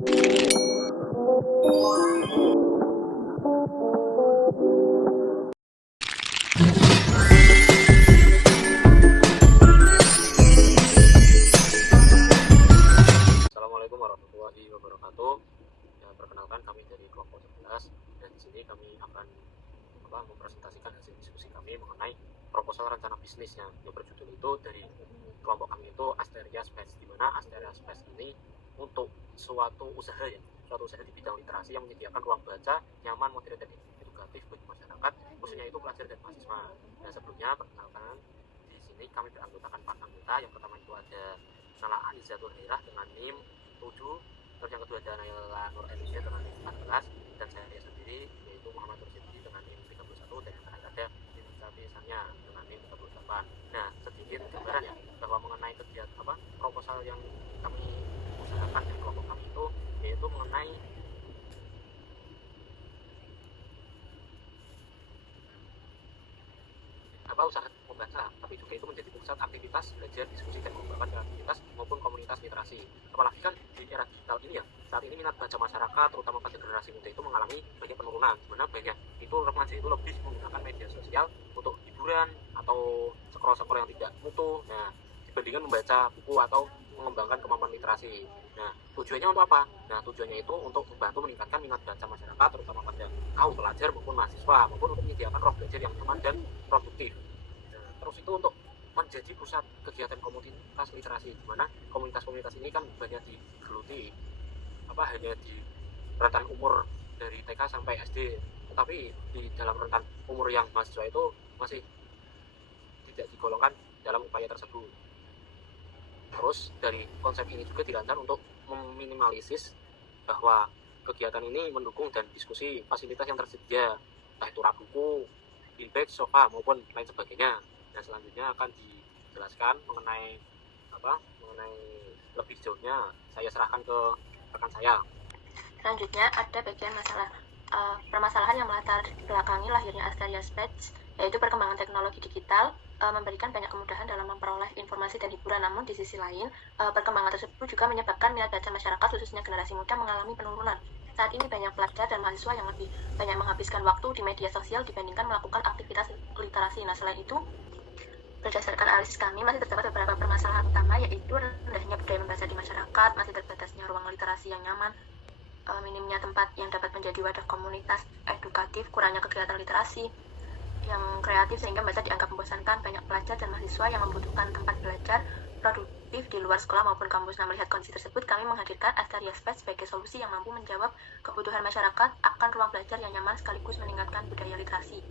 Assalamualaikum warahmatullahi wabarakatuh. Ya, perkenalkan kami dari kelompok 11 dan di sini kami akan mempresentasikan hasil diskusi kami mengenai proposal rencana bisnis yang berjudul itu dari kelompok kami itu Asteria Space, di mana Asteria Space ini untuk suatu usaha di bidang literasi yang menyediakan ruang baca nyaman, modern dan edukatif bagi masyarakat, khususnya itu pelajar dan mahasiswa. Dan sebelumnya perkenalkan, di sini kami beranggotakan 4 anggota. Yang pertama itu ada Nala Anizatul Hairah dengan NIM 7, terus yang kedua ada Naila Nur Elisha dengan NIM 14, dan saya sendiri yaitu Muhammad Nursiddi dengan NIM 31, dan yang terakhir ada Dinisa Pisanya dengan NIM 38. Nah, sedikit gambaran ya bahwa mengenai kegiatan proposal yang kami usahakan di kelompok kami itu yaitu mengenai usaha membaca, tapi juga itu menjadi pusat aktivitas belajar, diskusi, dan mengembangkan kreativitas maupun komunitas literasi. Apalagi kan di era digital ini ya, saat ini minat baca masyarakat, terutama pada generasi muda itu mengalami banyak penurunan, di mana banyak itu remaja itu lebih menggunakan media sosial untuk hiburan atau scroll yang tidak mutu. Nah, dibandingkan membaca buku atau mengembangkan kemampuan literasi. Nah, tujuannya untuk apa? Nah, tujuannya itu untuk membantu meningkatkan minat baca masyarakat, terutama pada kaum pelajar maupun mahasiswa, maupun untuk menyediakan ruang belajar yang nyaman dan produktif. Terus itu untuk menjadi pusat kegiatan komunitas literasi, di mana komunitas-komunitas ini kan banyak digeluti hanya di rentan umur dari TK sampai SD, tetapi di dalam rentan umur yang mahasiswa itu masih tidak digolongkan dalam upaya tersebut. Terus dari konsep ini juga dirancang untuk meminimalisir bahwa kegiatan ini mendukung dan diskusi fasilitas yang tersedia, entah itu rak buku, beanbag, sofa maupun lain sebagainya. Dan selanjutnya akan dijelaskan mengenai lebih jauhnya saya serahkan ke rekan saya. Selanjutnya ada bagian permasalahan yang melatar belakangi lahirnya Asteria Space, yaitu perkembangan teknologi digital memberikan banyak kemudahan dalam memperoleh informasi dan hiburan. Namun di sisi lain, perkembangan tersebut juga menyebabkan minat baca masyarakat, khususnya generasi muda, mengalami penurunan. Saat ini banyak pelajar dan mahasiswa yang lebih banyak menghabiskan waktu di media sosial dibandingkan melakukan aktivitas literasi. Nah, selain itu, berdasarkan analisis kami, masih terdapat beberapa permasalahan utama, yaitu rendahnya budaya membaca di masyarakat, masih terbatasnya ruang literasi yang nyaman, minimnya tempat yang dapat menjadi wadah komunitas edukatif, kurangnya kegiatan literasi yang kreatif sehingga membaca dianggap membosankan. Banyak pelajar dan mahasiswa yang membutuhkan tempat belajar produktif di luar sekolah maupun kampus. Nah, melihat kondisi tersebut, kami menghadirkan Asteria Space sebagai solusi yang mampu menjawab kebutuhan masyarakat akan ruang belajar yang nyaman sekaligus meningkatkan budaya literasi.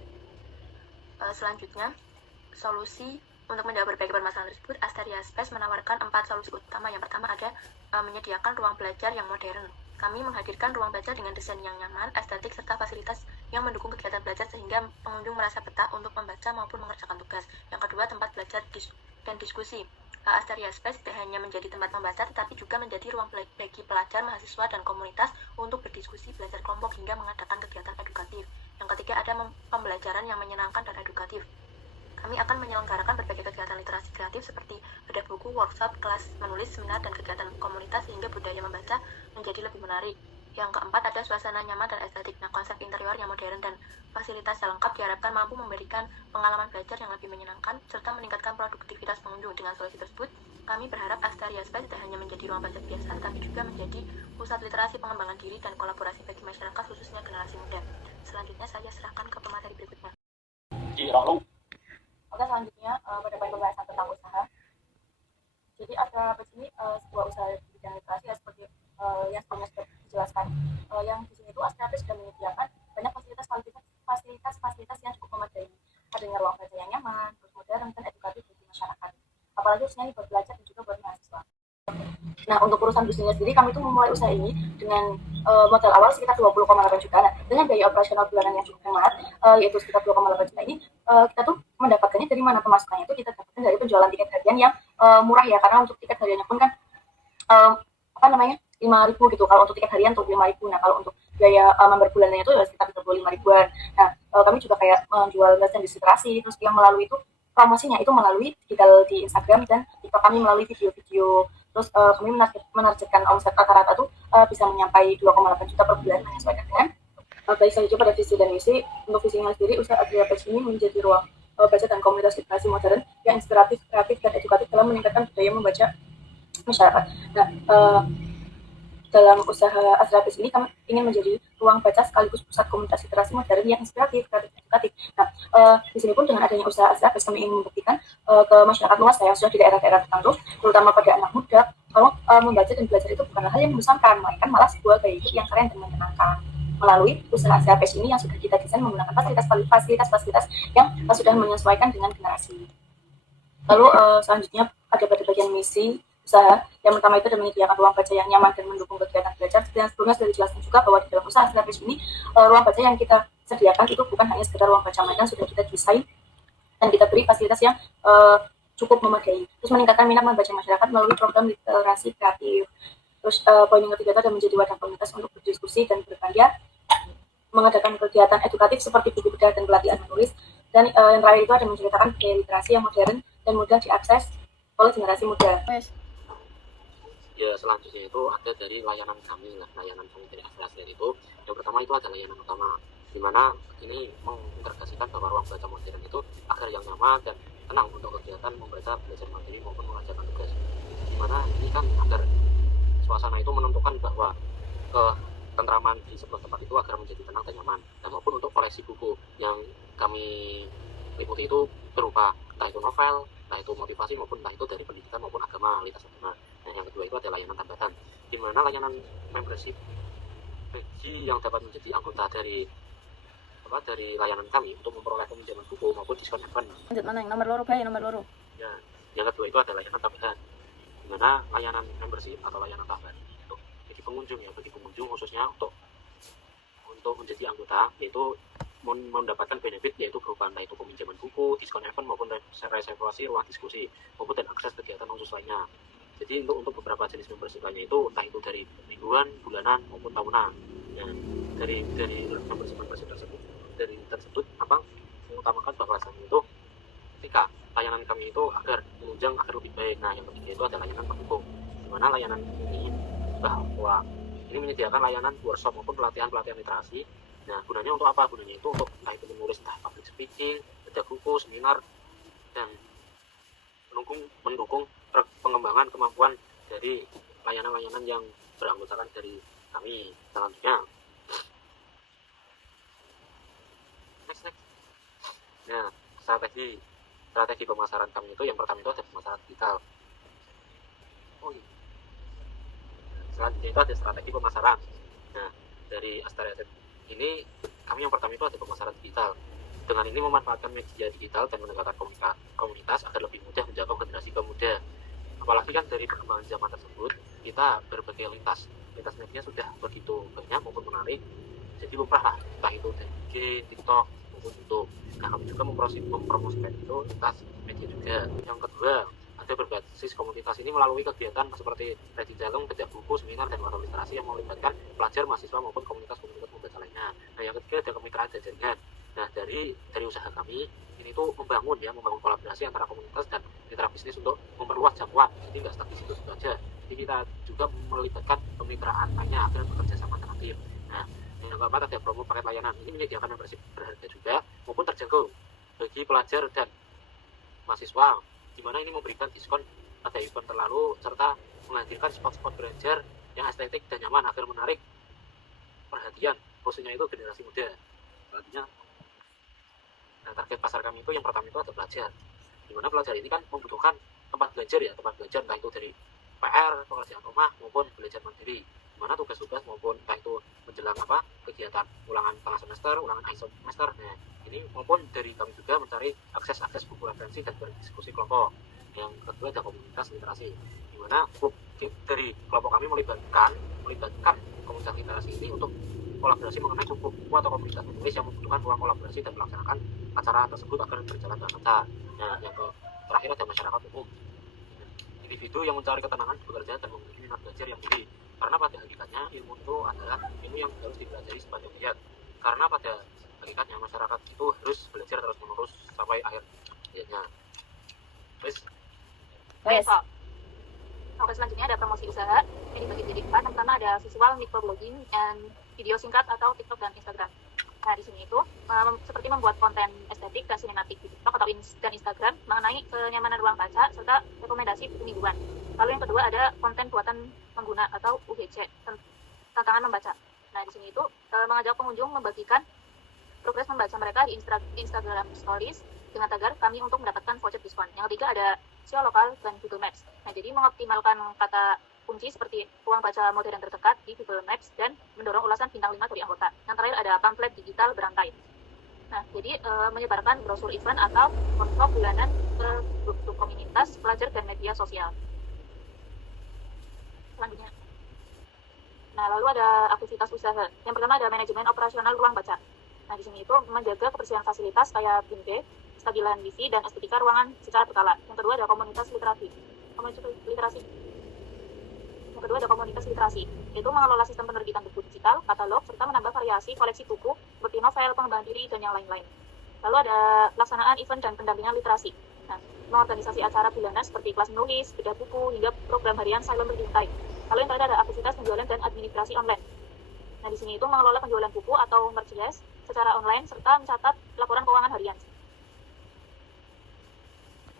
Selanjutnya, solusi untuk menjawab berbagai permasalahan tersebut, Asteria Space menawarkan 4 solusi utama. Yang pertama ada menyediakan ruang belajar yang modern. Kami menghadirkan ruang baca dengan desain yang nyaman, estetik, serta fasilitas yang mendukung kegiatan belajar sehingga pengunjung merasa betah untuk membaca maupun mengerjakan tugas. Yang kedua, tempat belajar dan diskusi. Asteria Space tidak hanya menjadi tempat membaca, tetapi juga menjadi ruang bagi pelajar, mahasiswa, dan komunitas untuk berdiskusi, belajar kelompok, hingga mengadakan kegiatan edukatif. Yang ketiga, ada pembelajaran yang menyenangkan dan edukatif. Kami akan menyelenggarakan berbagai kegiatan literasi kreatif seperti bedah buku, workshop, kelas menulis, seminar, dan kegiatan komunitas sehingga budaya membaca menjadi lebih menarik. Yang keempat, ada suasana nyaman dan estetik. Nah, konsep interior yang modern dan fasilitas yang lengkap diharapkan mampu memberikan pengalaman belajar yang lebih menyenangkan serta meningkatkan produktivitas pengunjung. Dengan solusi tersebut, kami berharap Asteria Space tidak hanya menjadi ruang baca biasa, tapi juga menjadi pusat literasi, pengembangan diri, dan kolaborasi bagi masyarakat, khususnya generasi muda. Selanjutnya, saya serahkan ke pemateri berikutnya. Oke, selanjutnya pada pembahasan tentang usaha. Jadi ada di sini sebuah usaha di bidang literasi ya, seperti yang sebelumnya sudah dijelaskan. Yang di sini itu Asteria sudah menyediakan banyak fasilitas yang cukup memadai. Adanya ruang baca yang nyaman, terus modern dan edukatif bagi masyarakat. Apalagi khususnya ini buat belajar dan juga buat mahasiswa. Nah, untuk urusan bisnisnya sendiri, kami itu memulai usaha ini dengan modal awal sekitar 20,8 juta. Nah, dengan biaya operasional bulanan yang cukup hemat, yaitu sekitar 2,8 juta ini, kita tuh mendapatkannya dari mana? Pemasukannya itu kita dapatkan dari penjualan tiket harian yang murah ya, karena untuk tiket hariannya pun kan 5.000 gitu. Kalau untuk tiket harian tuh 5.000. Nah, kalau untuk biaya member bulanannya itu sekitar 35 ribuan. Nah, kami juga kayak menjual merchandise literasi, terus yang melalui itu promosinya itu melalui digital di Instagram dan TikTok kami melalui video-video Terus kami menargetkan omset rata-rata tuh bisa mencapai 2,8 juta per bulan, menyesuaikan dengan baik saja pada visi dan misi. Untuk visinya sendiri, usaha Agribase ini menjadi ruang baca dan komunitas literasi modern yang inspiratif, kreatif, dan edukatif dalam meningkatkan budaya membaca masyarakat. Nah, dalam usaha Agribase ini kami ingin menjadi ruang baca sekaligus pusat komunitas literasi modern yang inspiratif, kreatif, edukatif. Nah, di sini pun dengan adanya usaha Agribase kami ingin membuktikan ke masyarakat luas yang sudah di daerah-daerah tertentu, terutama pada anak muda, kalau membaca dan belajar itu bukanlah hal yang membosankan, melainkan malah sebuah gaya hidup yang keren dan menyenangkan. Melalui usaha Agribase ini yang sudah kita desain menggunakan fasilitas yang sudah menyesuaikan dengan generasi. Lalu selanjutnya ada pada bagian misi usaha. Yang pertama itu adalah menyediakan ruang baca yang nyaman dan mendukung kegiatan belajar. Dan sebelumnya sudah dijelaskan juga bahwa di dalam usaha Agribase ini ruang baca yang kita sediakan itu bukan hanya sekedar ruang baca, melainkan sudah kita desain dan kita beri fasilitas yang cukup memadai. Terus meningkatkan minat membaca masyarakat melalui program literasi kreatif. Terus poin yang ketiga itu adalah menjadi wadah komunitas untuk berdiskusi dan berkarya, mengadakan kegiatan edukatif seperti buku bedah dan pelatihan menulis. Dan yang terakhir itu ada menceritakan budaya literasi yang modern dan mudah diakses oleh generasi muda. Ya, selanjutnya itu ada dari layanan kami. Nah, layanan kami dari Agribase itu yang pertama itu ada layanan utama, di mana ini mengintegrasikan bahwa ruang baca modern itu agar yang nyaman dan tenang untuk kegiatan membaca, belajar mandiri maupun mengerjakan tugas. Di mana ini kan agar suasana itu menentukan bahwa ketentraman di sebuah tempat itu agar menjadi tenang dan nyaman. Dan maupun untuk koleksi buku yang kami liputi itu berupa entah itu novel, entah itu motivasi, maupun entah itu dari pendidikan maupun agama, lintas agama. Nah, yang kedua itu ada layanan tambahan, di mana layanan membership bagi yang dapat menjadi anggota dari layanan kami untuk memperoleh peminjaman buku maupun diskon event. Lanjut mana yang nomor loro, Bay? Nomor loro. Ya, yang kedua itu ada layanan tambahan, di mana layanan membership atau layanan tambahan untuk bagi pengunjung khususnya untuk menjadi anggota, yaitu mendapatkan benefit yaitu berupa entah itu peminjaman buku, diskon event maupun reservasi ruang diskusi maupun dan akses kegiatan khusus lainnya. Jadi untuk beberapa jenis membership lainnya itu entah itu dari mingguan, bulanan maupun tahunan. Ya, dari membership tersebut mengutamakan bahwasannya itu ketika layanan kami itu agar menunjang agar lebih baik. Nah, yang ketiga itu ada layanan pendukung, di mana layanan ini bahwa ini menyediakan layanan workshop maupun pelatihan literasi. Nah, gunanya untuk apa? Gunanya itu untuk entah itu menulis, entah public speaking, baca buku, seminar, dan mendukung pengembangan kemampuan dari layanan-layanan yang beranggotakan dari kami. Selanjutnya, next. Nah, strategi pemasaran kami itu yang pertama itu ada pemasaran digital. Selanjutnya itu ada strategi pemasaran. Nah, dari Astaria ini kami yang pertama itu ada pemasaran digital. Dengan ini memanfaatkan media digital dan menegakkan komunitas agar lebih mudah menjangkau generasi pemuda. Apalagi kan dari perkembangan zaman tersebut, kita berbagai lintas media sudah begitu banyak maupun menarik. Jadi lumrah lah, entah itu dari IG, TikTok maupun YouTube. Nah, kami juga mempromosikan itu lintas media juga. Yang kedua, ada berbasis komunitas ini melalui kegiatan seperti reading jalung, bedah buku, seminar, dan warung literasi yang melibatkan pelajar, mahasiswa maupun komunitas-komunitas membaca lainnya. Nah, yang ketiga ada kemitraan dan jaringan. Nah, dari usaha kami ini tuh membangun kolaborasi antara komunitas dan mitra bisnis untuk memperluas jangkauan. Jadi nggak stuck di situ aja. Jadi kita juga melibatkan kemitraan lainnya agar bekerja sama dengan tim. Nah, yang keempat ada promo paket layanan. Ini menyediakan membership berharga juga maupun terjangkau bagi pelajar dan mahasiswa, di mana ini memberikan diskon pada event terlalu serta menghadirkan spot-spot belajar yang estetik dan nyaman agar menarik perhatian, khususnya itu generasi muda. Selanjutnya, target pasar kami itu yang pertama itu ada pelajar, di mana pelajar ini kan membutuhkan tempat belajar entah itu dari PR, pekerjaan rumah maupun belajar mandiri, di mana tugas-tugas maupun entah itu menjelang kegiatan ulangan tengah semester, ulangan akhir semester. Nah, ini maupun dari kami juga mencari akses buku referensi dan berdiskusi kelompok. Yang kedua ada komunitas literasi, di mana dari kelompok kami melibatkan komunitas literasi ini untuk kolaborasi mengenai buku atau komunitas penulis yang membutuhkan ruang kolaborasi dan melaksanakan acara tersebut agar berjalan dengan lancar. Nah, yang terakhir ada masyarakat umum, individu yang mencari ketenangan bekerja dan memiliki minat belajar yang tinggi. Karena pada hakikatnya ilmu itu adalah ilmu yang harus dipelajari sepanjang hayat. Karena pada hakikatnya masyarakat itu harus belajar terus-menerus sampai akhir hayatnya. Wes. Oke, selanjutnya microblogging dan video singkat atau TikTok dan Instagram. Nah, di sini itu seperti membuat konten estetik dan sinematik di TikTok atau dan Instagram mengenai kenyamanan ruang baca serta rekomendasi buku mingguan. Lalu yang kedua ada konten buatan pengguna atau UGC, tantangan membaca. Nah, di sini itu mengajak pengunjung membagikan progres membaca mereka di Instagram Stories dengan tagar kami untuk mendapatkan voucher diskon. Yang ketiga ada SEO lokal dan Google Maps. Nah, jadi mengoptimalkan kata kunci seperti ruang baca modern terdekat di Google Maps dan mendorong ulasan bintang 5 dari anggota. Yang terakhir ada pamflet digital berantai. Nah, jadi menyebarkan brosur event atau workshop bulanan ke grup komunitas, pelajar, dan media sosial. Selanjutnya. Nah, lalu ada aktivitas usaha. Yang pertama ada manajemen operasional ruang baca. Nah, di sini itu menjaga kebersihan fasilitas kayak BIM, stabilan wifi, dan estetika ruangan secara berkala. Yang kedua ada komunitas literasi. Yang kedua ada komunitas literasi, yaitu mengelola sistem penerbitan buku digital, katalog, serta menambah variasi koleksi buku seperti novel, pengembangan diri, dan yang lain-lain. Lalu ada pelaksanaan event dan pendampingan literasi. Nah, mengorganisasi acara bulanan seperti kelas menulis, bedah buku, hingga program harian silent reading time. Lalu yang terakhir ada aktivitas penjualan dan administrasi online. Nah, di sini itu mengelola penjualan buku atau merchandise secara online serta mencatat laporan keuangan harian.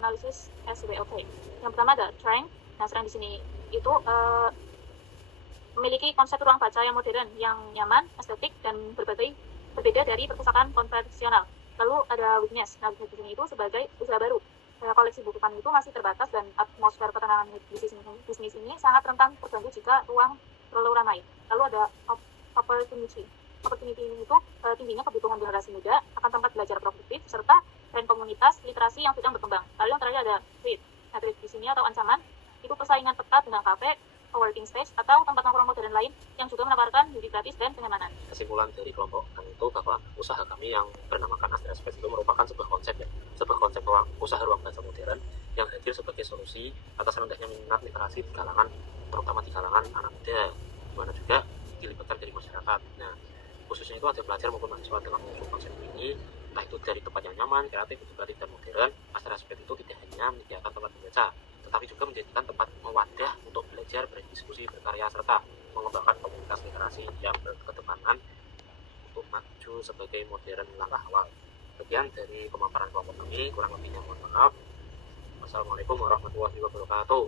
Analisis SWOT. Yang pertama ada strength. Nah, strength di sini itu memiliki konsep ruang baca yang modern, yang nyaman, estetik, dan berbeda dari perpustakaan konvensional. Lalu ada weakness. Nah, di sini itu sebagai usaha baru. Koleksi buku kami itu masih terbatas dan atmosfer ketenangan bisnis ini sangat rentan terganggu jika ruang terlalu ramai. Lalu ada opportunity. Opportunity ini itu tingginya kebutuhan generasi muda akan tempat belajar produktif serta tren komunitas literasi yang sedang berkembang. Lalu yang terakhir ada threat. Nah, threat di sini atau ancaman itu persaingan ketat dengan kafe, co-working space, atau tempat nongkrong modern lain yang juga menawarkan judi gratis dan kenyamanan. Kesimpulan dari kelompok kami itu bahwa usaha kami yang bernamakan Astra Space itu merupakan sebuah konsep usaha ruang baca modern yang hadir sebagai solusi atas rendahnya minat literasi di kalangan, terutama di kalangan anak muda, di mana juga dilibatkan dari masyarakat. Nah, khususnya itu ada pelajar maupun mahasiswa dalam mengusung konsep ini, entah itu dari tempat yang nyaman, kreatif, edukatif, dan modern. Astra Space itu tidak hanya menyediakan tempat membaca, tetapi juga menjadikan tempat wadah untuk belajar, berdiskusi, berkarya, serta mengembangkan komunitas literasi yang berkedepanan untuk maju sebagai modern langkah awal. Sekian dari pemaparan kelompok kami, kurang lebihnya mohon maaf. Wassalamualaikum warahmatullahi wabarakatuh.